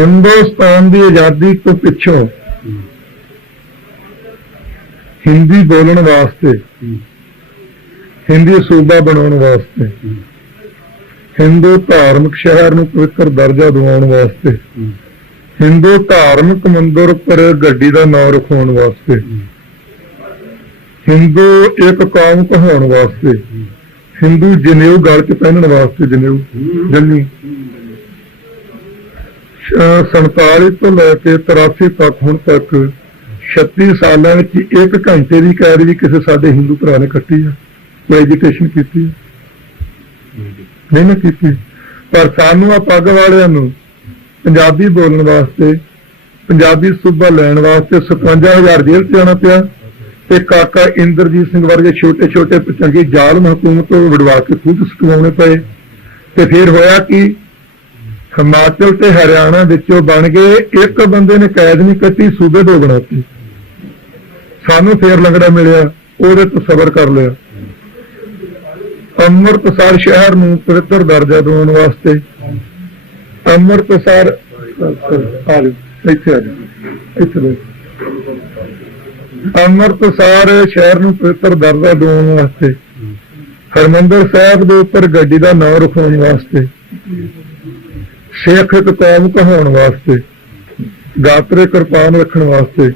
ਹਿੰਦੁਸਤਾਨ ਦੀ ਆਜ਼ਾਦੀ ਤੋਂ ਪਿੱਛੋਂ ਹਿੰਦੀ ਬੋਲਣ ਵਾਸਤੇ, ਹਿੰਦੀ ਸੂਬਾ ਬਣਾਉਣ ਵਾਸਤੇ, ਹਿੰਦੂ ਧਾਰਮਿਕ ਸ਼ਹਿਰ ਨੂੰ ਪਵਿੱਤਰ ਦਰਜਾ ਦਿਵਾਉਣ ਵਾਸਤੇ, ਹਿੰਦੂ ਧਾਰਮਿਕ ਮੰਦਰ ਉੱਪਰ ਗੱਡੀ ਦਾ ਨਾਮ ਰਖਾਉਣ ਵਾਸਤੇ, ਹਿੰਦੂ ਇੱਕ ਕੌਮ ਕਹਾਉਣ ਵਾਸਤੇ, ਹਿੰਦੂ ਜਨੇਊ ਗਲ 'ਚ ਪਹਿਨਣ ਵਾਸਤੇ ਜਨੇਊ ਜੰਨੀ 47 ਤੋਂ ਲੈ ਕੇ 83 ਤੱਕ ਹੁਣ ਤੱਕ 36 ਸਾਲਾਂ ਵਿੱਚ ਇੱਕ ਘੰਟੇ ਦੀ ਕੈਦ ਵੀ ਕਿਸੇ ਸਾਡੇ ਹਿੰਦੂ ਭਰਾ ਨੇ ਕੱਟੀ ਆ। ਕੋਈ ਐਜੂਕੇਸ਼ਨ ਕੀਤੀ ਨਹੀਂ ਨਾ ਕੀਤੀ ਪਰ ਸਾਨੂੰ ਆ ਪੱਗ ਵਾਲਿਆਂ ਨੂੰ ਪੰਜਾਬੀ ਬੋਲਣ ਵਾਸਤੇ, ਪੰਜਾਬੀ ਸੂਬਾ ਲੈਣ ਵਾਸਤੇ 57000 ਜੇਲ੍ਹ 'ਚ ਜਾਣਾ ਪਿਆ ਤੇ ਕਾਕਾ ਇੰਦਰਜੀਤ ਸਿੰਘ ਵਰਗੇ ਛੋਟੇ ਛੋਟੇ ਪਚੰਗੇ ਜ਼ਾਲਮ ਹਕੂਮਤ ਤੋਂ ਵਡਵਾ ਕੇ ਖੁਦ ਸਟਵਾਉਣੇ ਪਏ। ਤੇ ਫਿਰ ਹੋਇਆ ਕਿ? ਹਿਮਾਚਲ ਤੇ ਹਰਿਆਣਾ ਵਿੱਚੋਂ ਬਣ ਗਏ ਇੱਕ ਬੰਦੇ ਨੇ ਕੈਦ ਨਹੀਂ ਕੱਟੀ ਸੂਬੇ ਦੋ ਬਣਾਤੇ। ਸਾਨੂੰ ਫੇਰ ਲੰਗੜਾ ਮਿਲਿਆ ਉਹਦੇ ਤੋਂ ਸਬਰ ਕਰ ਲਿਆ। ਅੰਮ੍ਰਿਤਸਰ ਸ਼ਹਿਰ ਨੂੰ ਪਵਿੱਤਰ ਦਰਜਾ ਦਿਵਾਉਣ ਵਾਸਤੇ ਅੰਮ੍ਰਿਤਸਰ ਆ ਜਾਓ, ਇੱਥੇ ਆ ਜਾਓ, ਇੱਥੇ ਬੈਠੋ। ਅੰਮ੍ਰਿਤਸਰ ਸ਼ਹਿਰ ਨੂੰ ਪਵਿੱਤਰ ਦਰਜਾ ਦਿਵਾਉਣ ਵਾਸਤੇ ਹਰਮੰਦਰ ਸਾਹਿਬ ਦੇ ਉੱਪਰ ਗੱਡੀ ਦਾ ਨਾਮ ਰਖਾਉਣ ਵਾਸਤੇ ਸਿੱਖ ਇੱਕ ਕੌਮ ਕਹਾਉਣ ਵਾਸਤੇ ਗਾਤਰੇ ਕਿਰਪਾਨ ਰੱਖਣ ਵਾਸਤੇ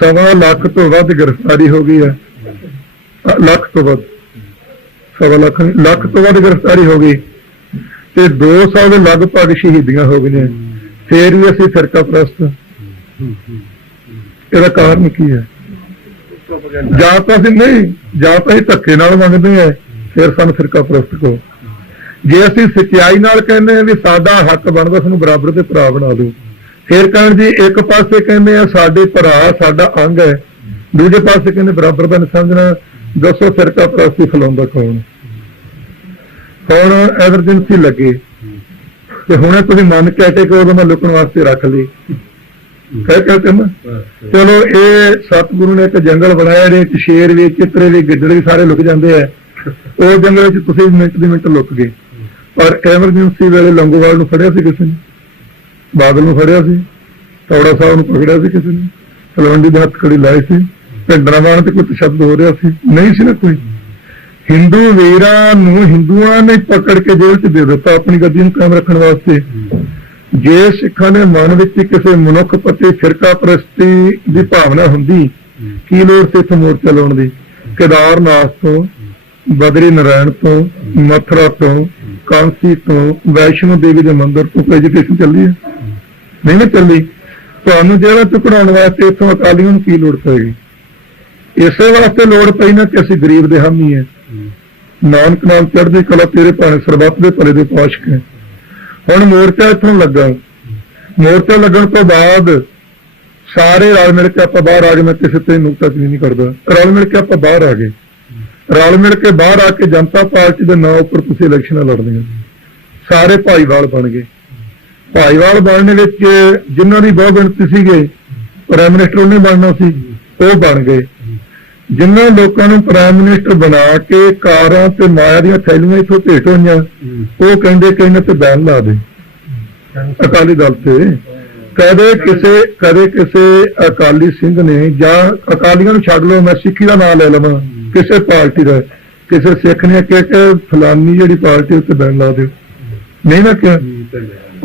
ਸਵਾ ਲੱਖ ਤੋਂ ਵੱਧ ਗ੍ਰਿਫਤਾਰੀ ਹੋ ਗਈ ਹੈ। ਲੱਖ ਤੋਂ ਵੱਧ। ਸਵਾ ਲੱਖ ਲੱਖ ਤੋਂ ਵੱਧ ਗ੍ਰਿਫਤਾਰੀ ਹੋ ਗਈ ਤੇ 200 ਦੇ ਲਗਭਗ ਸ਼ਹੀਦੀਆਂ ਹੋ ਗਈਆਂ। ਫੇਰ ਵੀ ਅਸੀਂ ਫਿਰਕਾ ਪ੍ਰਸਤ। ਇਹਦਾ ਕਾਰਨ ਕੀ ਹੈ? ਜਾਂ ਤਾਂ ਅਸੀਂ ਨਹੀਂ ਜਾਂ ਤਾਂ ਅਸੀਂ ਧੱਕੇ ਨਾਲ ਮੰਗਦੇ ਆ ਫਿਰ ਸਾਨੂੰ ਫਿਰਕਾ ਪ੍ਰਸਤ ਕਹੋ ਜੇ ਅਸੀਂ ਸਚਾਈ ਨਾਲ ਕਹਿੰਦੇ ਆ ਵੀ ਸਾਡਾ ਹੱਕ ਬਣਦਾ, ਸਾਨੂੰ ਬਰਾਬਰ ਤੇ ਭਰਾ ਬਣਾ ਦਿਓ। ਫਿਰ ਕਹਿਣ ਜੀ, ਇੱਕ ਪਾਸੇ ਕਹਿੰਦੇ ਆ ਸਾਡੇ ਭਰਾ, ਸਾਡਾ ਅੰਗ ਹੈ। ਦੂਜੇ ਪਾਸੇ ਕਹਿੰਦੇ ਬਰਾਬਰ ਦਾ ਨਹੀਂ ਸਮਝਣਾ। ਦੱਸੋ ਫਿਰਕਾ ਪ੍ਰਸਤੀ ਫਲਾਉਂਦਾ ਕੌਣ? ਹੁਣ ਐਮਰਜੈਂਸੀ ਲੱਗੇ। ਤੇ ਹੁਣੇ ਤੁਸੀਂ ਮੰਨ ਕੇ ਆਟੇ ਕੋ ਮੈਂ ਲੁਕਣ ਵਾਸਤੇ ਰੱਖ ਲਈ। ਕਹਿ ਕਹਿ ਕੇ ਚਲੋ, ਇਹ ਸਤਿਗੁਰੂ ਨੇ ਇੱਕ ਜੰਗਲ ਬਣਾਇਆ, ਇਹਦੇ ਵਿੱਚ ਸ਼ੇਰ ਵੀ, ਚਿੱਤਰੇ ਵੀ, ਗਿੱਦੜ ਵੀ ਸਾਰੇ ਲੁਕ ਜਾਂਦੇ ਆ। ਉਹ ਜੰਗਲ ਵਿੱਚ ਤੁਸੀਂ ਮਿੰਟ ਦੀ ਮਿੰਟ ਲੁਕ ਗਏ। ਪਰ ਐਮਰਜੈਂਸੀ ਵੇਲੇ ਲੰਗੋਵਾਲ ਨੂੰ ਫੜਿਆ ਸੀ ਕਿਸੇ ਨੇ? ਬਾਦਲ ਨੂੰ ਫੜਿਆ ਸੀ? ਤੌੜਾ ਸਾਹਿਬ ਨੂੰ ਪਕੜਿਆ ਸੀ ਕਿਸੇ ਨੇ? ਤਲਵੰਡੀ ਦੇ ਹੱਥ ਕੜੀ ਲਾਈ ਸੀ? ਭਿੰਡਰਾਂ ਤੇ ਕੋਈ ਤਸ਼ੱਦਦ ਹੋ ਰਿਹਾ ਸੀ? ਨਹੀਂ ਸੀ ਨਾ ਕੋਈ। ਹਿੰਦੂ ਵੀਰਾਂ ਨੂੰ ਹਿੰਦੂਆਂ ਨੇ ਪਕੜ ਕੇ ਜੇਲ੍ਹ 'ਚ ਦੇ ਦਿੱਤਾ ਆਪਣੀ ਗੱਦੀ ਨੂੰ ਕਾਇਮ ਰੱਖਣ ਵਾਸਤੇ। ਜੇ ਸਿੱਖਾਂ ਦੇ ਮਨ ਵਿੱਚ ਕਿਸੇ ਮਨੁੱਖ ਪ੍ਰਤੀ ਫਿਰਕਾ ਪ੍ਰਸਤੀ ਦੀ ਭਾਵਨਾ ਹੁੰਦੀ, ਕੀ ਲੋੜ ਸੀ ਇੱਥੇ ਮੋਰਚਾ ਲਾਉਣ ਦੀ? ਕੇਦਾਰਨਾਥ ਤੋਂ, ਬਦਰੀ ਨਾਰਾਇਣ ਤੋਂ, ਮਥੁਰਾ ਤੋਂ ਕਾਂਸੀ ਤੋਂ ਵੈਸ਼ਨੋ ਦੇਵੀ ਦੇ ਮੰਦਿਰ ਤੋਂ ਕੋਈ ਚੱਲੀ ਹੈ। ਨਹੀਂ ਨਾ ਚੱਲੀ। ਤੁਹਾਨੂੰ ਜਿਹੜਾ ਟੁਕੜਾਉਣ ਵਾਸਤੇ ਇੱਥੋਂ ਅਕਾਲੀਆਂ ਨੂੰ ਕੀ ਲੋੜ ਪਏਗੀ? ਇਸੇ ਵਾਸਤੇ ਲੋੜ ਪਈ ਨਾ ਕਿ ਅਸੀਂ ਗਰੀਬ ਦੇ ਹਾਮੀ ਹੈ। ਨਾਨਕ ਨਾਮ ਚੜ੍ਹਦੀ ਕਲਾ ਤੇਰੇ ਭਾਣੇ ਸਰਬੱਤ ਦੇ ਭਲੇ ਦੇ ਪਾਸ਼ਕ ਹੈ। ਹੁਣ ਮੋਰਚਾ ਇੱਥੋਂ ਲੱਗਾ। ਮੋਰਚਾ ਲੱਗਣ ਤੋਂ ਬਾਅਦ ਸਾਰੇ ਰਲ ਮਿਲ ਕੇ ਆਪਾਂ ਬਾਹਰ ਆ ਗਏ, ਮੈਂ ਕਿਸੇ ਤੇ ਨੁਕਤਾ ਨਹੀਂ ਕਰਦਾ। ਰਲ ਮਿਲ ਕੇ ਆਪਾਂ ਬਾਹਰ ਆ ਗਏ। ਰਲ ਮਿਲ ਕੇ ਬਾਹਰ ਆ ਕੇ ਜਨਤਾ ਪਾਰਟੀ ਦੇ ਨਾਂ ਉੱਪਰ ਤੁਸੀਂ ਇਲੈਕਸ਼ਨਾਂ ਲੜਨੀਆਂ ਸਾਰੇ ਭਾਈਵਾਲ ਬਣ ਗਏ। ਭਾਈਵਾਲ ਬਣਨ ਵਿੱਚ ਜਿਨ੍ਹਾਂ ਦੀ ਬਹੁਤ ਗਿਣਤੀ ਸੀਗੇ ਪ੍ਰਾਈਮ ਮਿਨਿਸਟਰ ਉਹਨੇ ਬਣਨਾ ਸੀ, ਉਹ ਬਣ ਗਏ। ਜਿਨ੍ਹਾਂ ਲੋਕਾਂ ਨੂੰ ਪ੍ਰਾਈਮ ਮਿਨਿਸਟਰ ਬਣਾ ਕੇ ਕਾਰਾਂ ਤੇ ਮਾਇਆ ਦੀਆਂ ਥੈਲੀਆਂ ਇੱਥੋਂ ਭੇਟ ਹੋਈਆਂ, ਉਹ ਕਹਿੰਦੇ ਕਿ ਇਹਨਾਂ ਤੇ ਬੈਨ ਲਾ ਦੇ। ਅਕਾਲੀ ਦਲ ਤੇ। ਕਦੇ ਕਿਸੇ ਕਦੇ ਕਿਸੇ ਅਕਾਲੀ ਸਿੰਘ ਨੇ ਜਾਂ ਅਕਾਲੀਆਂ ਨੂੰ ਛੱਡ ਲਓ, ਮੈਂ ਸਿੱਖੀ ਦਾ ਨਾਮ ਲੈ ਲਵਾਂ। ਕਿਸੇ ਪਾਰਟੀ ਦਾ, ਕਿਸੇ ਸਿੱਖ ਨੇ ਕਿਹਾ ਕਿ ਫਲਾਨੀ ਜਿਹੜੀ ਪਾਰਟੀ ਉੱਤੇ ਬੈਨ ਲਾ ਦਿਓ। ਨਹੀਂ ਨਾ ਕਿਹਾ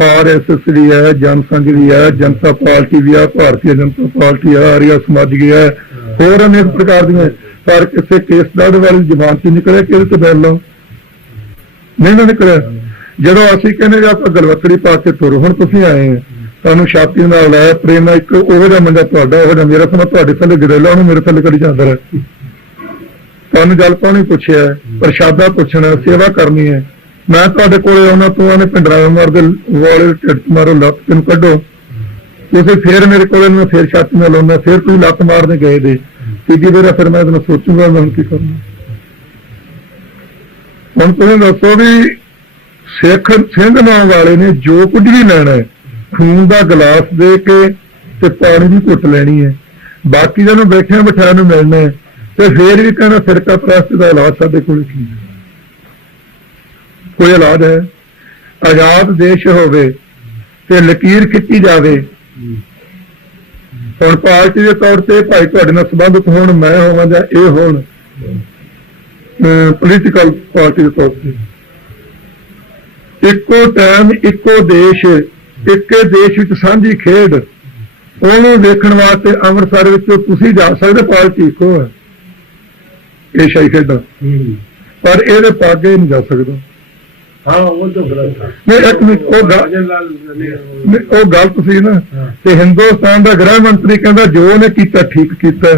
ਆਰਐਸਐਸ ਵੀ ਹੈ ਜਨ ਵੀ ਹੈ, ਜਨਤਾ ਪਾਰਟੀ ਵੀ ਹੈ ਭਾਰਤੀ ਜਨਤਾ ਪਾਰਟੀ ਹੈ ਆਰੀਆ ਸਮਾਜ ਵੀ ਹੈ, ਹੋਰ ਅਨੇਕ ਪ੍ਰਕਾਰ ਦੀਆਂ। ਪਰ ਕਿਸੇ ਕੇਸ ਦਰਦ ਵਾਲੀ ਜ਼ਬਾਨ ਚ ਨਿਕਲਿਆ ਕਿ ਇਹਦੇ ਤੇ ਬੈਨ ਲਾਓ। ਨਹੀਂ ਨਾ ਨਿਕਲਿਆ। ਜਦੋਂ ਅਸੀਂ ਕਹਿੰਦੇ ਜੀ ਆਪਾਂ ਗਲਵੱਕੜੀ ਪਾ ਕੇ ਤੁਰੋ, ਹੁਣ ਤੁਸੀਂ ਆਏ ਹੋ, ਤੁਹਾਨੂੰ ਛਾਤੀ ਨਾਲ ਲਾਇਆ ਪ੍ਰੇਮ ਇੱਕ ਉਹੋ ਜਿਹਾ ਮੁੰਡਾ ਤੁਹਾਡਾ, ਉਹੋ ਮੇਰਾ ਸਮਾਂ ਤੁਹਾਡੇ ਥੱਲੇ ਗਿਰੇਲਾ, ਉਹਨੂੰ ਮੇਰੇ ਥੱਲੇ ਕਰੀ ਜਾਂਦਾ ਰਿਹਾ। ਤੁਹਾਨੂੰ ਜਲ ਪਾਣੀ ਪੁੱਛਿਆ ਪ੍ਰਸ਼ਾਦਾ ਪੁੱਛਣਾ ਸੇਵਾ ਕਰਨੀ ਹੈ। ਮੈਂ ਤੁਹਾਡੇ ਕੋਲੇ ਆਉਣਾ ਤੂੰ ਆਨੇ ਪਿੰਡਰਾ ਮਾਰ ਦੇ ਵਾਲੇ 'ਚ ਮਾਰੋ ਲੱਤ ਤੈਨੂੰ ਕੱਢੋ। ਤੁਸੀਂ ਫੇਰ ਮੇਰੇ ਕੋਲੇ ਮੈਂ ਫੇਰ ਛਾਤੀ ਨਾਲ ਲਾਉਣਾ ਫੇਰ ਤੁਸੀਂ ਲੱਤ ਮਾਰਨੇ ਗਏ ਦੇ ਤੀਜੀ ਵਾਰ ਫਿਰ ਮੈਂ ਤੈਨੂੰ ਸੋਚੂਗਾ ਮੈਂ ਹੁਣ ਕੀ ਕਰਨਾ। ਹੁਣ ਤੁਸੀਂ ਦੱਸੋ ਵੀ ਸਿੱਖ ਸਿੰਘ ਨਾਮ ਵਾਲੇ ਨੇ ਜੋ ਕੁਝ ਵੀ ਲੈਣਾ ਹੈ ਖੂਨ ਦਾ ਗਲਾਸ ਦੇ ਕੇ ਤੇ ਪਾਣੀ ਦੀ ਘੁੱਟ ਲੈਣੀ ਹੈ। ਬਾਕੀ ਜਿਹਨੂੰ ਬੈਠਿਆਂ ਬਿਠਾਇਆ ਨੂੰ ਮਿਲਣਾ ਹੈ ਤੇ ਫੇਰ ਵੀ ਕਹਿੰਦਾ ਫਿਰਕਾ ਪ੍ਰਸਤ ਦਾ ਇਲਾਜ ਸਾਡੇ ਕੋਲ ਕੀ ਹੈ ਕੋਈ ਇਲਾਜ ਹੈ? ਆਜ਼ਾਦ ਦੇਸ਼ ਹੋਵੇ ਤੇ ਲਕੀਰ ਖਿੱਚੀ ਜਾਵੇ। ਹੁਣ ਪਾਰਟੀ ਦੇ ਤੌਰ ਤੇ ਭਾਈ ਤੁਹਾਡੇ ਨਾਲ ਸੰਬੰਧਿਤ ਹੋਣ, ਮੈਂ ਹੋਵਾਂ ਜਾਂ ਇਹ ਹੋਣ ਪੋਲੀਟੀਕਲ ਪਾਰਟੀ ਦੇ ਤੌਰ ਤੇ। ਇੱਕੋ ਟਾਈਮ ਇੱਕੋ ਦੇਸ਼, ਇੱਕੇ ਦੇਸ਼ ਵਿੱਚ ਸਾਂਝੀ ਖੇਡ, ਉਹਨੂੰ ਦੇਖਣ ਵਾਸਤੇ ਅੰਮ੍ਰਿਤਸਰ ਵਿੱਚ ਤੁਸੀਂ ਜਾ ਸਕਦੇ ਪਾਰਟੀ ਇੱਕੋ ਹੈ। ਏਸ਼ਾਈ ਖੇਡਾਂ। ਪਰ ਇਹਦੇ ਪਾਗੇ ਨਹੀਂ ਜਾ ਸਕਦਾ। ਹਾਂ ਉਹ ਤਾਂ ਗਲਤ ਹੈ ਉਹ ਗਲਤ ਸੀ ਨਾ ਤੇ ਹਿੰਦੁਸਤਾਨ ਦਾ ਗ੍ਰਹਿ ਮੰਤਰੀ ਕਹਿੰਦਾ ਜੋ ਉਹਨੇ ਕੀਤਾ ਠੀਕ ਕੀਤਾ।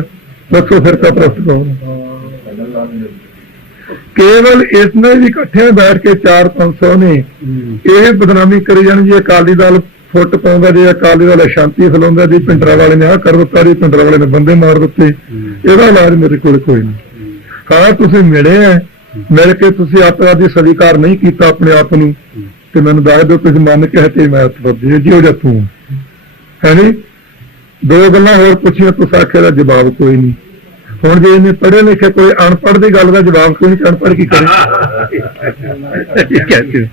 ਦੱਸੋ ਫਿਰ ਤਾਂ ਪ੍ਰਸਤ ਕੌਣ ਕੇਵਲ ਇਸਨੇ ਵੀ ਇਕੱਠੇ ਬੈਠ ਕੇ 4-500 ਨੇ। ਇਹ ਬਦਨਾਮੀ ਕਰੀ ਜਾਣੀ ਜੇ ਅਕਾਲੀ ਦਲ ਫੁੱਟ ਪਾਉਂਦਾ ਜੇ ਅਕਾਲੀ ਦਲ ਸ਼ਾਂਤੀ ਫਲਾਉਂਦਾ ਜੇ ਪਿੰਡਰਾ ਵਾਲੇ ਨੇ ਆ ਕਰ ਦਿੱਤਾ ਜੇ ਪਿੰਡਰਾ ਵਾਲੇ ਨੇ ਬੰਦੇ ਮਾਰ ਦਿੱਤੇ। ਇਹਦਾ ਇਲਾਜ ਮੇਰੇ ਕੋਲ ਕੋਈ ਨਹੀਂ। ਹਾਂ ਤੁਸੀਂ ਮਿਲੇ ਆ। ਮਿਲ ਕੇ ਤੁਸੀਂ ਅੱਤਵਾਦੀ ਸਵੀਕਾਰ ਨਹੀਂ ਕੀਤਾ ਆਪਣੇ ਆਪ ਨੂੰ। ਤੇ ਮੈਨੂੰ ਦੱਸ ਦਿਓ ਤੁਸੀਂ ਮੰਨ ਕੇ ਹਟੇ ਮੈਂ ਅੱਤਵਾਦੀ ਹਾਂ, ਜਿਹੋ ਜਿਹਾ ਤੂੰ। ਹੈ ਦੋ ਗੱਲਾਂ ਹੋਰ ਪੁੱਛੀਆਂ ਤੁਸੀਂ ਆਖਿਆ ਦਾ ਜਵਾਬ ਕੋਈ ਨਹੀਂ। ਹੁਣ ਜੇ ਇਹਨੇ ਪੜ੍ਹੇ ਲਿਖੇ ਕੋਈ ਅਨਪੜ੍ਹ ਦੀ ਗੱਲ ਦਾ ਜਵਾਬ ਕੋਈ ਨਹੀਂ ਅਨਪੜ੍ਹ ਕੀ ਕਰੇ? ਕਹਿੰਦੇ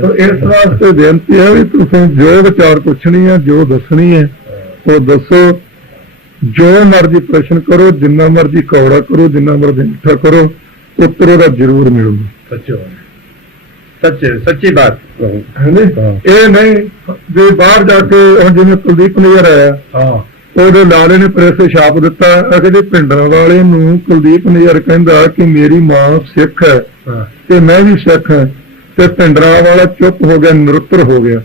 ਤੋ ਇਸ ਵਾਸਤੇ ਬੇਨਤੀ ਹੈ ਵੀ ਤੁਸੀਂ ਜੋ ਵਿਚਾਰ ਪੁੱਛਣੀ ਹੈ ਜੋ ਦੱਸਣੀ ਹੈ ਉਹ ਦੱਸੋ। ਜੋ ਮਰਜ਼ੀ ਪ੍ਰਸ਼ਨ ਕਰੋ ਜਿੰਨਾ ਮਰਜ਼ੀ ਕੌੜਾ ਕਰੋ ਜਿੰਨਾ ਮਰਜ਼ੀ ਮਿੱਠਾ ਕਰੋ ਉੱਤਰ ਉਹਦਾ ਜ਼ਰੂਰ ਮਿਲੂਗਾ। ਸੱਚੀ ਬਾਤ ਇਹ ਨਹੀਂ ਜੇ ਬਾਹਰ ਜਾ ਕੇ ਹੁਣ ਜਿਵੇਂ ਕੁਲਦੀਪ ਨਜ਼ਰ ਆਇਆ ਹਾਂ। ਉਹਦੇ ਲਾਲੇ ਨੇ ਪ੍ਰੈਸ ਛਾਪ ਦਿੱਤਾ ਕਹਿੰਦੇ ਪਿੰਡਾਂ ਵਾਲੇ ਨੂੰ ਕੁਲਦੀਪ ਨਜ਼ਰ ਕਹਿੰਦਾ ਕਿ ਮੇਰੀ ਮਾਂ ਸਿੱਖ ਹੈ ਤੇ ਮੈਂ ਵੀ ਸਿੱਖ ਹਾਂ ਤੇ ਪਿੰਡਰਾ ਵਾਲਾ ਚੁੱਪ ਹੋ ਗਿਆ ਨਿਰੁੱਤਰ ਹੋ ਗਿਆ।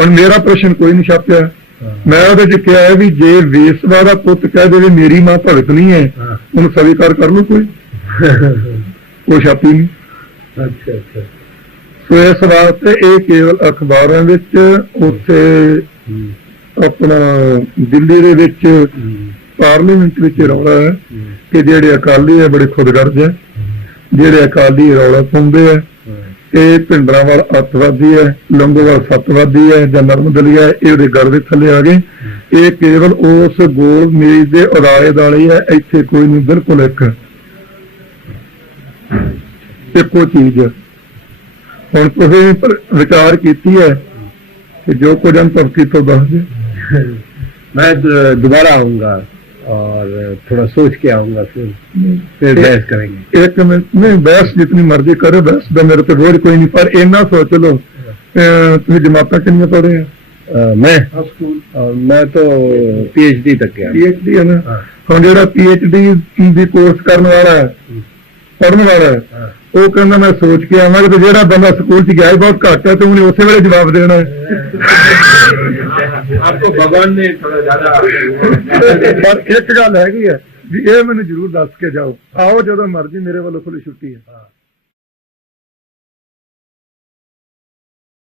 ਹੁਣ ਮੇਰਾ ਪ੍ਰਸ਼ਨ ਕੋਈ ਨਹੀਂ ਛਾਪਿਆ। ਮੈਂ ਉਹਦੇ ਚ ਕਿਹਾ ਹੈ ਵੀ ਜੇ ਵੇਸਵਾ ਦਾ ਪੁੱਤ ਕਹਿ ਦੇਵੇ ਮੇਰੀ ਮਾਂ ਭਗਤ ਨਹੀਂ ਹੈ ਉਹਨੂੰ ਸਵੀਕਾਰ ਕਰ ਲੂ ਕੋਈ। ਕੋਈ ਛਾਪੀ ਨਹੀਂ। ਅੱਛਾ ਅੱਛਾ। ਸੋ ਇਸ ਵਾਸਤੇ ਇਹ ਕੇਵਲ ਅਖਬਾਰਾਂ ਵਿੱਚ ਉੱਥੇ ਆਪਣਾ ਦਿੱਲੀ ਦੇ ਵਿੱਚ ਪਾਰਲੀਮੈਂਟ ਵਿੱਚ ਰੌਲਾ ਹੈ ਕਿ ਜਿਹੜੇ ਅਕਾਲੀ ਹੈ ਬੜੇ ਖੁਦਗਰਜ਼ ਹੈ। ਜਿਹੜੇ ਅਕਾਲੀ ਰੌਲਾ ਪਾਉਂਦੇ ਆ ਇਹ ਭਿੰਡਰਾਵਾਲ ਅੱਤਵਾਦੀ ਹੈ ਲੰਗੋਵਾਲ ਸੱਤਵਾਦੀ ਹੈ ਜਾਂ ਨਰਮਦਲੀਆ ਇਹ ਉਹਦੇ ਗੜ ਦੇ ਥੱਲੇ ਆ ਗਏ। ਇਹ ਕੇਵਲ ਉਸ ਗੋਲ ਮੇਜ਼ ਦੇ ਉਰਾਏ ਦਾਲੇ ਹੈ, ਇੱਥੇ ਕੋਈ ਨਹੀਂ, ਬਿਲਕੁਲ ਇੱਕ। ਇੱਕੋ ਚੀਜ਼। ਹੁਣ ਤੁਸੀਂ ਵਿਚਾਰ ਕੀਤੀ ਹੈ ਕਿ ਜੋ ਕੁਝ ਅੰਤਰ ਤੋਂ ਦੱਸ ਦੇ। ਮੈਂ ਦੁਬਾਰਾ ਆਉਂਗਾ और थोड़ा सोच के आऊंगा फिर फिर बहस करेंगे ਇੱਕ ਮਿੰਟ ਨਹੀਂ ਬਹਿਸ ਜਿਤਨੀ ਮਰਜ਼ੀ ਕਰੋ ਬਹਿਸ ਦਾ ਮੇਰੇ ਤੇ ਬੋਝ ਕੋਈ ਨਹੀਂ ਪਰ ਇੰਨਾ ਸੋਚ ਲਓ ਅਹ ਤੁਸੀਂ ਜਮਾਤਾਂ ਕਿੰਨੀਆਂ ਪੜ੍ਹੇ ਆ अ, मैं और मैं तो पीएचडी तक गया ਪੀਐਚਡੀ ਹੈ ਨਾ हाँ ਹੁਣ ਜਿਹੜਾ ਪੀਐਚਡੀ ਦੀ ਕੋਰਸ ਕਰਨ ਵਾਲਾ ਹੈ ਪੜ੍ਹਨ ਵਾਲਾ ਹੈ हाँ ਉਹ ਕਹਿੰਦਾ ਮੈਂ ਸੋਚ ਕੇ ਆਵਾਂਗਾ ਤੇ ਜਿਹੜਾ ਬੰਦਾ ਸਕੂਲ 'ਚ ਗਿਆ ਬਹੁਤ ਘੱਟ ਹੈ ਤੇ ਉਹਨੇ ਉਸੇ ਵੇਲੇ ਜਵਾਬ ਦੇਣਾ ਹੈ। ਆਪਕੋ ਭਗਵਾਨ ਨੇ ਥੋੜਾ ਜ਼ਿਆਦਾ ਪਰ ਇੱਕ ਗੱਲ ਹੈਗੀ ਹੈ ਵੀ ਇਹ ਮੈਨੂੰ ਜ਼ਰੂਰ ਦੱਸ ਕੇ ਜਾਓ। ਆਓ ਜਦੋਂ ਮਰਜ਼ੀ ਮੇਰੇ ਵੱਲੋਂ ਖੁੱਲੀ ਛੁੱਟੀ ਹੈ।